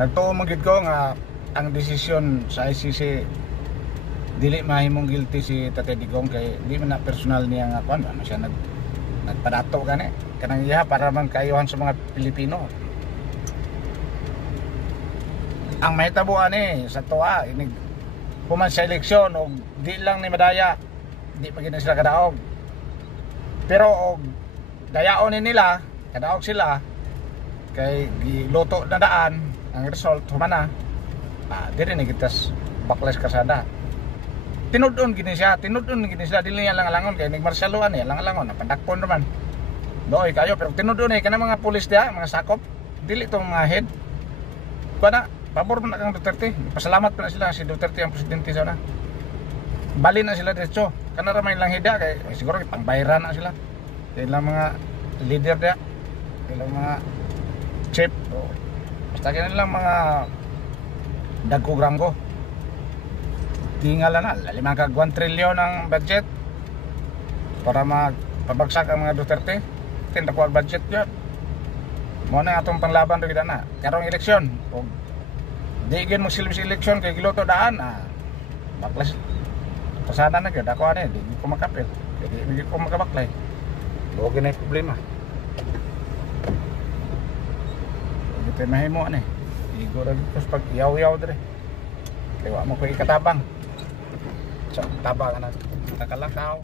Nagtuo mo gid ko nga ang desisyon sa ICC dili mahimong guilty si Tatay Digong kay di man na personal niya nga kuan ano siya nagpadato gani kanang iya para man kayuhan sa mga Pilipino. Ang mahitabuan sa tuwa inig human sa eleksyon og di lang ni madaya di pa gid sila kadaog pero og dayaon ni nila kadaog sila kay giluto na daan ang result humana diri ni gitas baklas kasada tinudon gini sila dili niya lang-alangon kay nagmarsyaluan niya lang-alangon napandakpon naman doy kayo pero tinudon kana mga pulis dia mga sakop dili tong mga head kuana pabor man kang Duterte pasalamat pa na sila si Duterte ang presidente sa na bali na sila diretso kana ra may lang hida kay siguro pangbayaran na sila kay lang mga leader dia kay lang mga chief basta kanilang mga dagko-granggo tingala na 5 trilyon ang budget para magpabagsak ang mga Duterte tindakuha ang budget yun mo na atong panglaban rin na karong eleksyon o di gin mo silbi sa eleksyon kay giluto daan baklas kasana na gyud ako ani di ko makapil di ko makabaklay buo ginay problema ito mahimo ani igura gid pag yaw-yaw dire kay wa mo ko ikatabang so tabang na nakalakaw